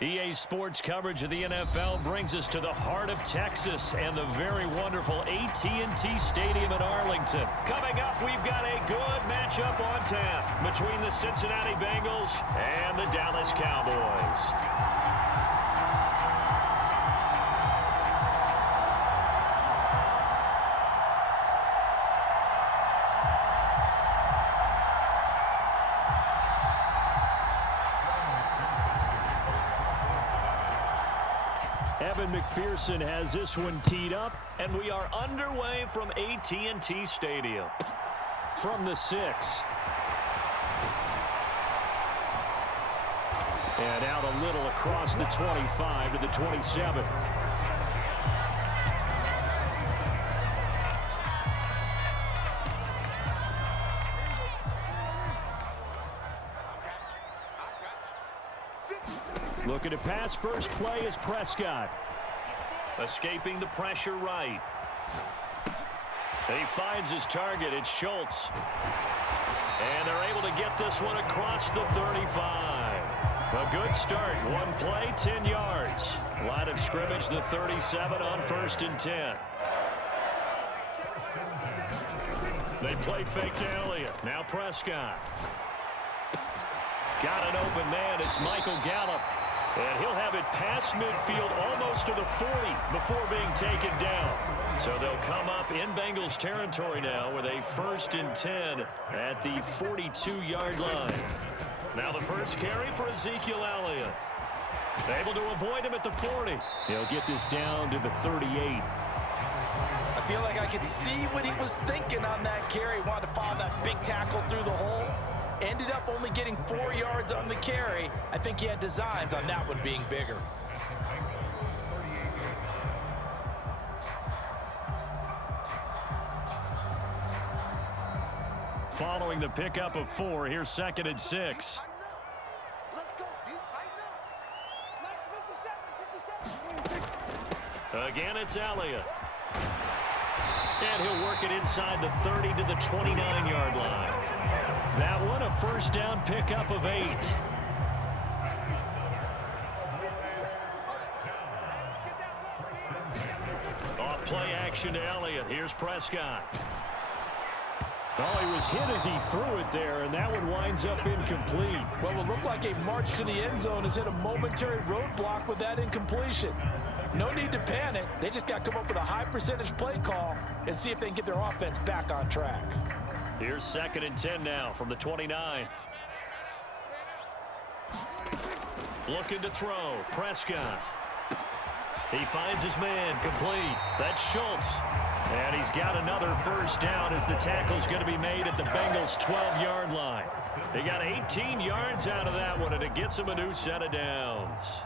EA Sports coverage of the NFL brings us to the heart of Texas and the very wonderful AT&T Stadium in Arlington. Coming up, we've got a good matchup on tap between the Cincinnati Bengals and the Dallas Cowboys. Evan McPherson has this one teed up, and we are underway from AT&T Stadium. From the 6. And out a little across the 25 to the 27. Looking to pass first play is Prescott. Escaping the pressure right. He finds his target. It's Schultz. And they're able to get this one across the 35. A good start. One play, 10 yards. Line of scrimmage, the 37 on 1st and 10. They play fake to Elliott. Now Prescott. Got an open man. It's Michael Gallup. And he'll have it past midfield almost to the 40 before being taken down. So they'll come up in Bengals territory now with a 1st and 10 at the 42-yard line. Now the first carry for Ezekiel Elliott. Able to avoid him at the 40. He'll get this down to the 38. I feel like I could see what he was thinking on that carry. Wanted to follow that big tackle through the hole. Ended up only getting 4 yards on the carry. I think he had designs on that one being bigger. Following the pickup of 4, here's 2nd and 6. Let's go, dude. Tighten up. Let's 57. Again, it's Elliott. And he'll work it inside the 30 to the 29-yard line. That one, a first down pickup of 8. Off play action to Elliott. Here's Prescott. Oh, he was hit as he threw it there, and that one winds up incomplete. Well, it will look like a march to the end zone has hit a momentary roadblock with that incompletion. No need to panic. They just got to come up with a high percentage play call and see if they can get their offense back on track. Here's 2nd and 10 now from the 29. Looking to throw. Prescott. He finds his man complete. That's Schultz. And he's got another first down as the tackle's going to be made at the Bengals' 12-yard line. They got 18 yards out of that one, and it gets him a new set of downs.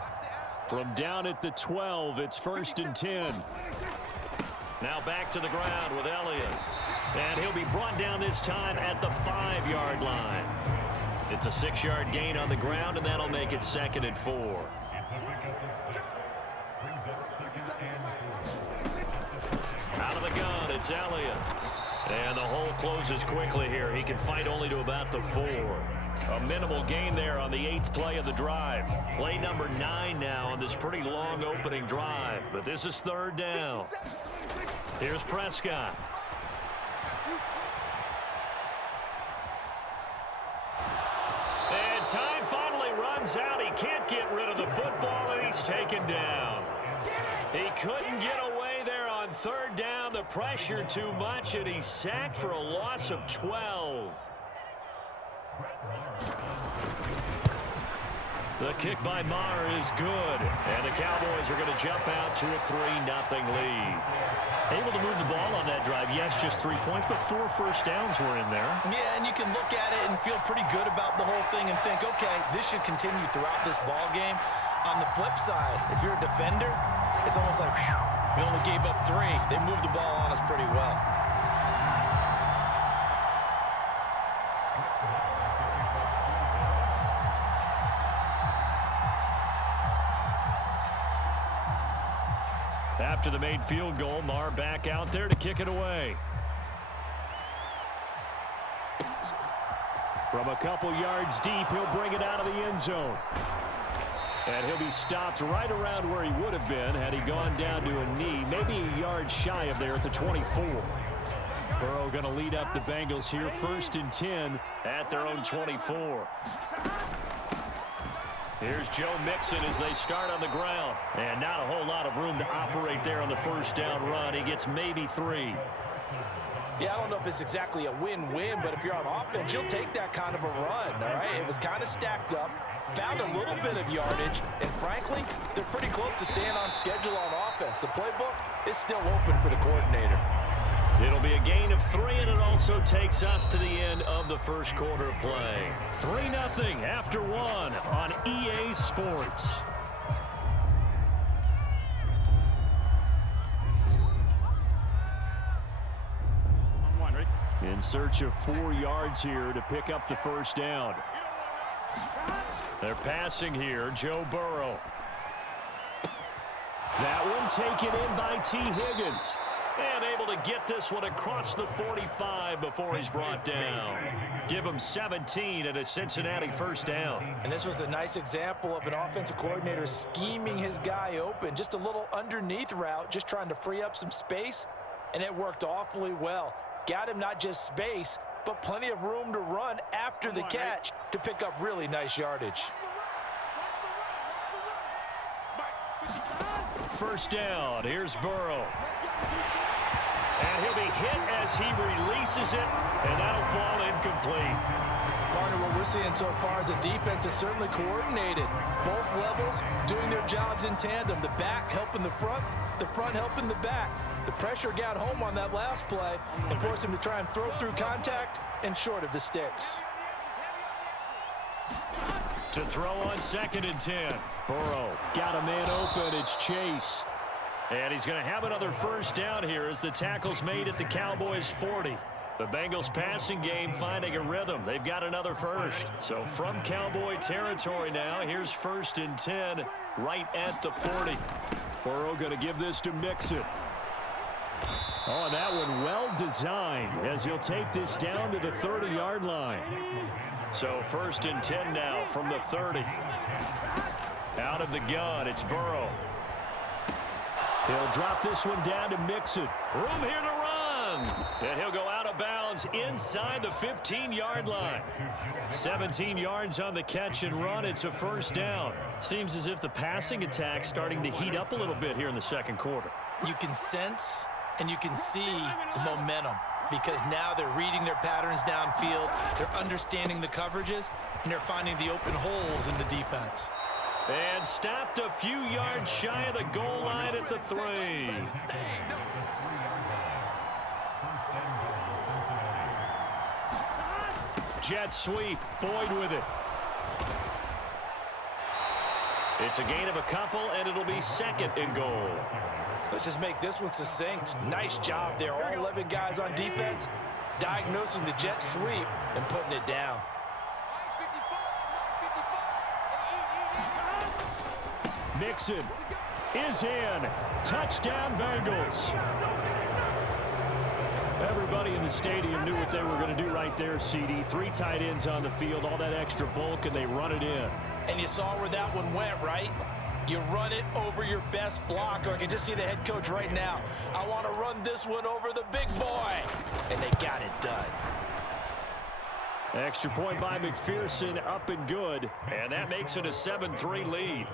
From down at the 12, it's 1st and 10. Now back to the ground with Elliott. And he'll be brought down this time at the 5-yard line. It's a 6-yard gain on the ground, and that'll make it 2nd and 4. Out of the gun, it's Elliott. And the hole closes quickly here. He can fight only to about the 4. A minimal gain there on the 8th play of the drive. Play number 9 now on this pretty long opening drive. But this is 3rd down. Here's Prescott. And time finally runs out. He can't get rid of the football, and he's taken down. He couldn't get away there on 3rd down. The pressure too much, and he's sacked for a loss of 12. The kick by Maher is good, and the Cowboys are going to jump out to a 3-0 lead. Able to move the ball on that drive. Yes, just 3 points, but 4 first downs were in there. Yeah, and you can look at it and feel pretty good about the whole thing and think, okay, this should continue throughout this ball game. On the flip side, if you're a defender, it's almost like, whew, we only gave up 3. They moved the ball on us pretty well. After the made field goal, Maher back out there to kick it away. From a couple yards deep, he'll bring it out of the end zone. And he'll be stopped right around where he would have been had he gone down to a knee, maybe a yard shy of there at the 24. Burrow going to lead up the Bengals here, 1st and 10 at their own 24. Here's Joe Mixon as they start on the ground. And not a whole lot of room to operate there on the 1st down run. He gets maybe 3. Yeah, I don't know if it's exactly a win-win, but if you're on offense, you'll take that kind of a run, all right? It was kind of stacked up, found a little bit of yardage, and frankly, they're pretty close to staying on schedule on offense. The playbook is still open for the coordinator. It'll be a gain of 3, and it also takes us to the end of the 1st quarter of play. 3-0 after 1 on EA Sports. In search of 4 yards here to pick up the 1st down. They're passing here, Joe Burrow. That one taken in by T. Higgins. And able to get this one across the 45 before he's brought down. Give him 17 at a Cincinnati 1st down. And this was a nice example of an offensive coordinator scheming his guy open. Just a little underneath route, just trying to free up some space. And it worked awfully well. Got him not just space, but plenty of room to run after the catch to pick up really nice yardage. 1st down. Here's Burrow. And he'll be hit as he releases it, and that'll fall incomplete. Partner, what we're seeing so far is a defense that's certainly coordinated. Both levels doing their jobs in tandem. The back helping the front helping the back. The pressure got home on that last play and forced him to try and throw through contact and short of the sticks. To throw on 2nd and 10. Burrow got a man open. It's Chase. And he's going to have another 1st down here as the tackle's made at the Cowboys 40. The Bengals passing game finding a rhythm. They've got another 1st. So from Cowboy territory now, here's 1st and 10 right at the 40. Burrow going to give this to Mixon. Oh, and that one well designed as he'll take this down to the 30-yard line. So 1st and 10 now from the 30. Out of the gun, it's Burrow. He'll drop this one down to Mixon. Room here to run. And he'll go out of bounds inside the 15-yard line. 17 yards on the catch and run. It's a 1st down. Seems as if the passing attack's starting to heat up a little bit here in the 2nd quarter. You can sense and you can see the momentum because now they're reading their patterns downfield. They're understanding the coverages, and they're finding the open holes in the defense. And stopped a few yards shy of the goal line at the 3. Jet sweep. Boyd with it. It's a gain of a couple, and it'll be 2nd and goal. Let's just make this one succinct. Nice job there. All 11 guys on defense diagnosing the jet sweep and putting it down. Mixon is in. Touchdown, Bengals. Everybody in the stadium knew what they were going to do right there, CD. 3 tight ends on the field, all that extra bulk, and they run it in. And you saw where that one went, right? You run it over your best blocker. I can just see the head coach right now. I want to run this one over the big boy. And they got it done. Extra point by McPherson, up and good. And that makes it a 7-3 lead.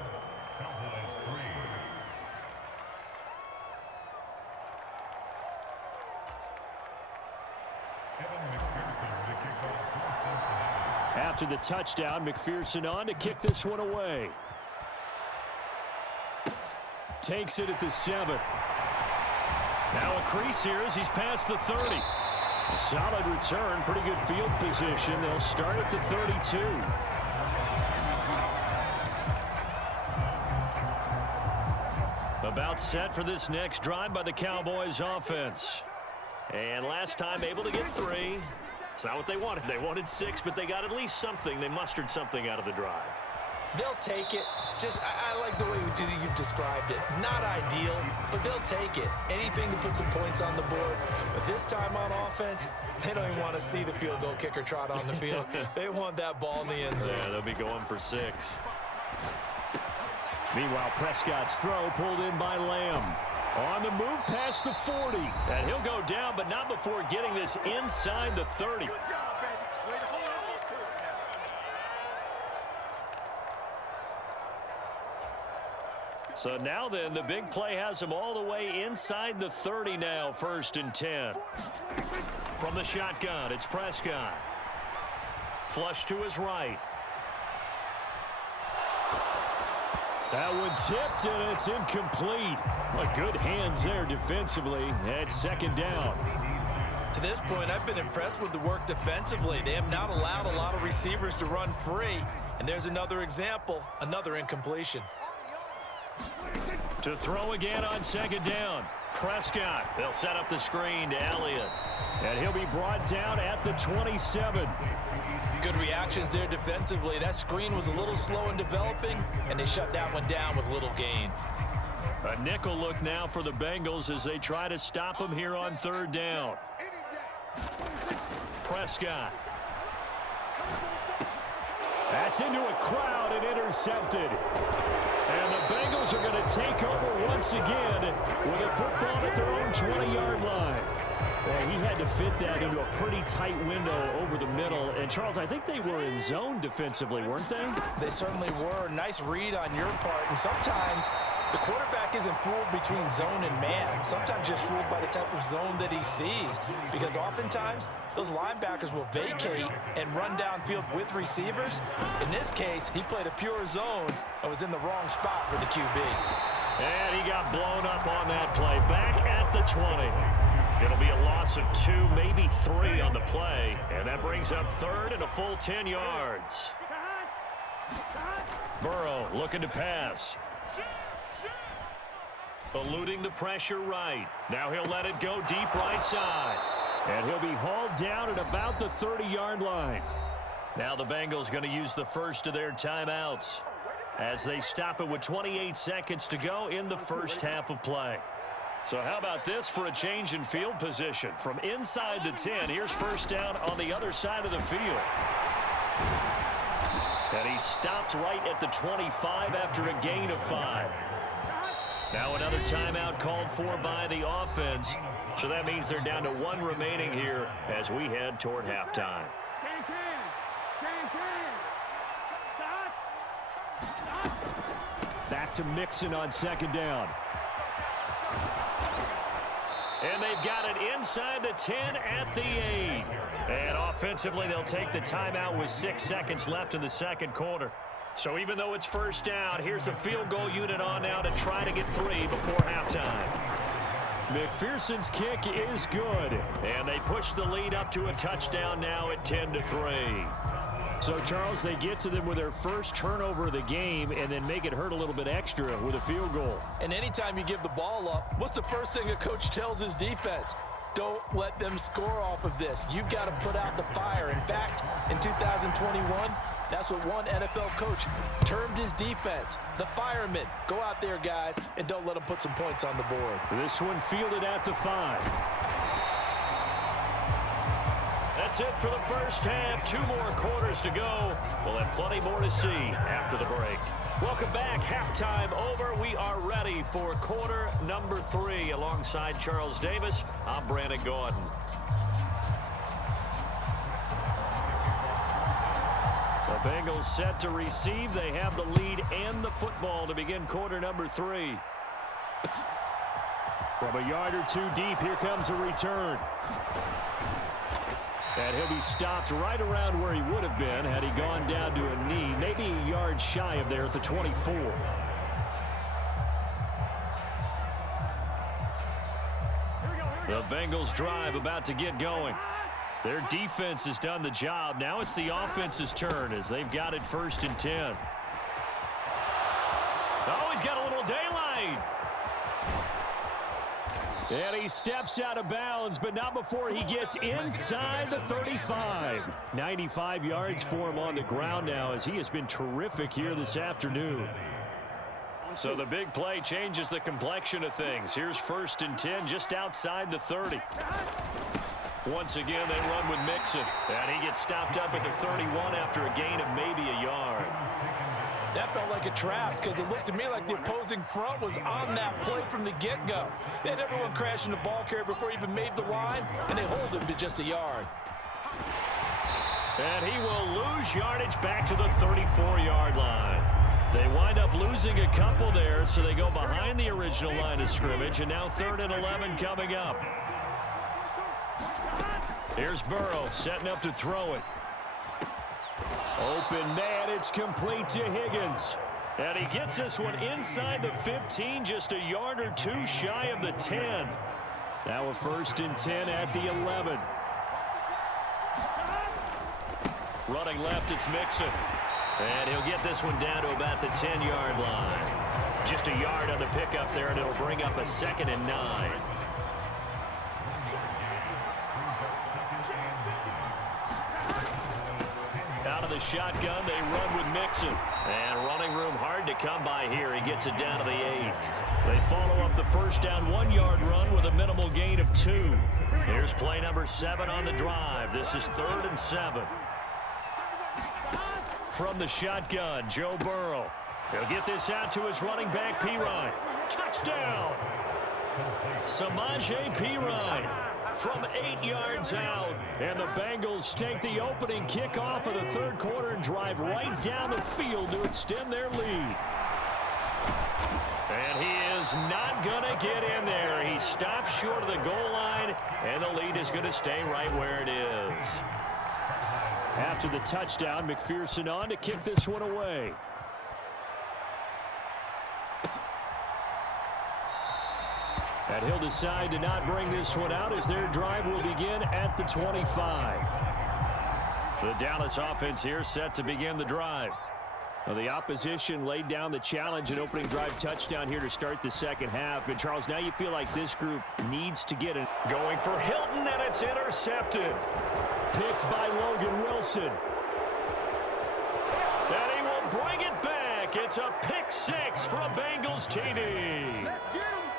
After the touchdown, McPherson on to kick this one away. Takes it at the 7. Now a crease here as he's past the 30. A solid return, pretty good field position. They'll start at the 32. About set for this next drive by the Cowboys offense. And last time able to get 3. It's not what they wanted. They wanted 6, but they got at least something. They mustered something out of the drive. They'll take it. Just, I like the way you've described it. Not ideal, but they'll take it. Anything to put some points on the board. But this time on offense, they don't even want to see the field goal kicker trot on the field. They want that ball in the end zone. Yeah, they'll be going for 6. Meanwhile, Prescott's throw pulled in by Lamb. On the move past the 40. And he'll go down, but not before getting this inside the 30. So now then, the big play has him all the way inside the 30 now, 1st and 10. From the shotgun, it's Prescott. Flush to his right. That one tipped, and it's incomplete. Well, good hands there defensively. At 2nd down. To this point, I've been impressed with the work defensively. They have not allowed a lot of receivers to run free. And there's another example, another incompletion. To throw again on 2nd down. Prescott. They'll set up the screen to Elliott. And he'll be brought down at the 27. Good reactions there defensively. That screen was a little slow in developing, and they shut that one down with little gain. A nickel look now for the Bengals as they try to stop him here on 3rd down. Prescott. That's into a crowd and intercepted. And the Bengals are going to take over once again with a football at their own 20-yard line. Well, he had to fit that into a pretty tight window over the middle. And, Charles, I think they were in zone defensively, weren't they? They certainly were. Nice read on your part. And sometimes the quarterback isn't fooled between zone and man. Sometimes just fooled by the type of zone that he sees. Because oftentimes, those linebackers will vacate and run downfield with receivers. In this case, he played a pure zone and was in the wrong spot for the QB. And he got blown up on that play. Back at the 20. It'll be a loss of 2, maybe 3 on the play. And that brings up 3rd and a full 10 yards. Burrow looking to pass. Eluding the pressure right. Now he'll let it go deep right side. And he'll be hauled down at about the 30-yard line. Now the Bengals going to use the first of their timeouts as they stop it with 28 seconds to go in the first half of play. So how about this for a change in field position? From inside the 10, here's 1st down on the other side of the field. And he stopped right at the 25 after a gain of 5. Now another timeout called for by the offense. So that means they're down to 1 remaining here as we head toward halftime. Back to Mixon on 2nd down. And they've got it inside the 10 at the 8. And offensively, they'll take the timeout with 6 seconds left in the 2nd quarter. So even though it's 1st down, here's the field goal unit on now to try to get 3 before halftime. McPherson's kick is good. And they push the lead up to a touchdown now at 10-3. So, Charles, they get to them with their first turnover of the game and then make it hurt a little bit extra with a field goal. And anytime you give the ball up, what's the first thing a coach tells his defense? Don't let them score off of this. You've got to put out the fire. In fact, in 2021, that's what one NFL coach termed his defense. The firemen. Go out there, guys, and don't let them put some points on the board. This one fielded at the 5. That's it for the first half. 2 more quarters to go. We'll have plenty more to see after the break. Welcome back. Halftime over. We are ready for quarter number 3. Alongside Charles Davis, I'm Brandon Gordon. The Bengals set to receive. They have the lead and the football to begin quarter number 3. From a yard or 2 deep, here comes a return. And he'll be stopped right around where he would have been had he gone down to a knee, maybe a yard shy of there at the 24. The Bengals drive about to get going. Their defense has done the job. Now it's the offense's turn as they've got it 1st and 10. Oh, he's got a little daylight. And he steps out of bounds, but not before he gets inside the 35. 95 yards for him on the ground now as he has been terrific here this afternoon. So the big play changes the complexion of things. Here's 1st and 10 just outside the 30. Once again, they run with Mixon. And he gets stopped up at the 31 after a gain of maybe a yard. That felt like a trap because it looked to me like the opposing front was on that play from the get-go. They had everyone crashing the ball carrier before he even made the line, and they hold him to just a yard. And he will lose yardage back to the 34-yard line. They wind up losing a couple there, so they go behind the original line of scrimmage, and now 3rd and 11 coming up. Here's Burrow setting up to throw it. Open man, it's complete to Higgins. And he gets this one inside the 15, just a yard or two shy of the 10. Now a 1st and 10 at the 11. Running left, it's Mixon. And he'll get this one down to about the 10-yard line. Just a yard on the pickup there, and it'll bring up a 2nd and 9. Out of the shotgun, they run with Mixon. And running room hard to come by here. He gets it down to the 8. They follow up the first down 1-yard run with a minimal gain of 2. Here's play number 7 on the drive. This is 3rd and 7. From the shotgun, Joe Burrow. He'll get this out to his running back, Pirine. Touchdown! Samaje Pirine from 8 yards out. And the Bengals take the opening kickoff of the 3rd quarter and drive right down the field to extend their lead. And he is not going to get in there. He stops short of the goal line, and the lead is going to stay right where it is. After the touchdown, McPherson on to kick this one away. And he'll decide to not bring this one out as their drive will begin at the 25. The Dallas offense here set to begin the drive. Well, the opposition laid down the challenge and opening drive touchdown here to start the 2nd half. And, Charles, now you feel like this group needs to get it. Going for Hilton, and it's intercepted. Picked by Logan Wilson. And he will bring it back. It's a pick 6 for a Bengals TD.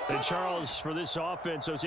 And, Charles, for this offense, those